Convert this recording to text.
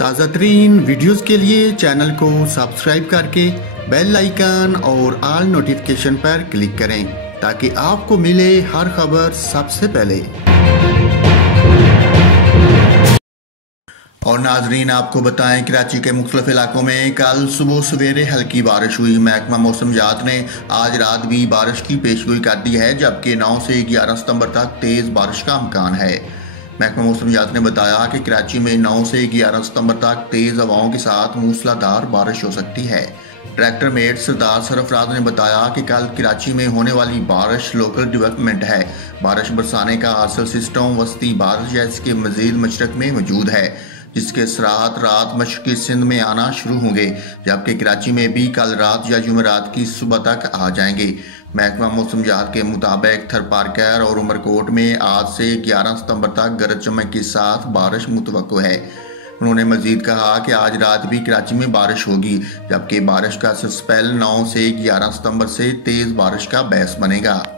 ताज़ा तरीन वीडियोज़ के लिए चैनल को सब्सक्राइब करके बेल आइकन और ऑल नोटिफिकेशन पर क्लिक करें ताकि आपको मिले हर खबर सबसे पहले। और नाजरीन, आपको बताएं कराची के मुख्तलिफ इलाकों में कल सुबह सवेरे हल्की बारिश हुई। महकमा मौसमियात ने आज रात भी बारिश की पेशगोई कर दी है, जबकि 9 से 11 सितंबर तक तेज़ बारिश का इम्कान है। महकमा मौसमियात ने बताया कि कराची में 9 से 11 सितंबर तक तेज़ हवाओं के साथ मूसलाधार बारिश हो सकती है। डायरेक्टर मेट सरदार सरफराज ने बताया कि कल कराची में होने वाली बारिश लोकल डेवलपमेंट है। बारिश बरसाने का हासिल सिस्टम वस्ती भारत या इसके मजीद मशरक में मौजूद है, जिसके असरात रात मशरकी सिंध में आना शुरू होंगे, जबकि कराची में भी कल रात या जुमेरात की सुबह तक आ जाएंगे। महकमा मौसमियात के मुताबिक थरपारकर और उमरकोट में आज से 11 सितंबर तक गरज चमक के साथ बारिश मुतवक्को है। उन्होंने मजीद कहा कि आज रात भी कराची में बारिश होगी, जबकि बारिश का स्पेल 9 से 11 सितंबर से तेज़ बारिश का बहस बनेगा।